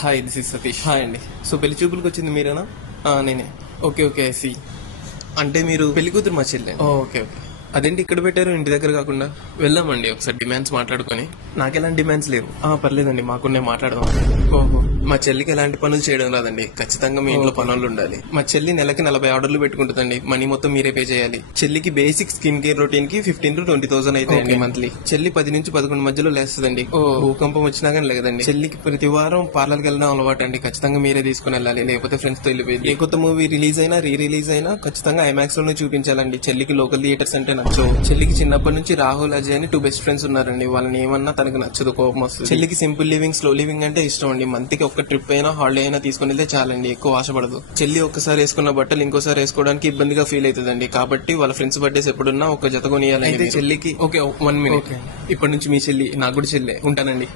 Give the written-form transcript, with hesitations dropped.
Hi, this is Satish. Hi అండి. So పెళ్లి చూపులకు వచ్చింది మీరేనా? నేనే. Okay okay, see. అంటే మీరు పెళ్లి కూతురు మా చెల్లి. Okay okay. అదేంటి ఇక్కడ పెట్టారు ఇంటి దగ్గర కాకుండా? వెళ్దామండి ఒకసారి డిమాండ్స్ మాట్లాడుకొని. నాకు ఎలాంటి డిమాండ్స్ లేవు. పర్లేదండి, మాకున్నే మాట్లాడదాం. ఓహో, మా చెల్లికి ఎలాంటి పనులు చేయడం రాదండి. ఖచ్చితంగా మీ ఇంట్లో పనులు ఉండాలి. మా చెల్లి నెలకి 40 ఆర్డర్లు పెట్టుకుంటుందండి. మనీ మొత్తం మీరే పే చేయాలి. చెల్లికి బేసిక్ స్కిన్ కేర్ రొటీన్ కి 15,000 to 20,000 అవుతాయండి మంత్లీ. చెల్లి 10 నుంచి 11 మధ్యలో లేస్తుందండి. భూకంపం వచ్చినా కానీ లేదండి. చెల్లికి ప్రతి వారం పార్లర్కి వెళ్ళడం అలవాటు అండి. ఖచ్చితంగా మీరే తీసుకుని వెళ్ళాలి, లేకపోతే ఫ్రెండ్స్ తో వెళ్ళిపోయింది. ఏ కొత్త మూవీ రిలీజ్ అయినా రీ రిలీజ్ అయినా ఖచ్చితంగా ఐమాక్స్ లోనే చూపించాలండి. చెల్లికి లోకల్ థియేటర్స్ అంటే నచ్చవు. చెల్లికి చిన్నప్పటి నుంచి రాహుల్, అజయ్ అని 2 బెస్ట్ ఫ్రెండ్స్ ఉన్నారండి. వాళ్ళని ఏమన్నా తనకు నచ్చదు, కోపం వస్తుంది. చెల్లికి సింపుల్ లివింగ్, స్లో లివింగ్ అంటే ఇష్టం అండి. మంత్ కి ఒక ట్రిప్ అయినా హాలిడే అయినా తీసుకుని వెళ్తే చాలండి, ఎక్కువ ఆశపడదు. చెల్లి ఒక్కసారి వేసుకున్న బట్టలు ఇంకోసారి వేసుకోవడానికి ఇబ్బందిగా ఫీల్ అవుతుందండి. కాబట్టి వాళ్ళ ఫ్రెండ్స్ బర్త్డేస్ ఎప్పుడున్నా ఒక జత కొనియాలి. అయితే చెల్లికి ఓకే 1 minute. ఇప్పటి నుంచి మీ చెల్లి నాకు కూడా చెల్లె. ఉంటానండి.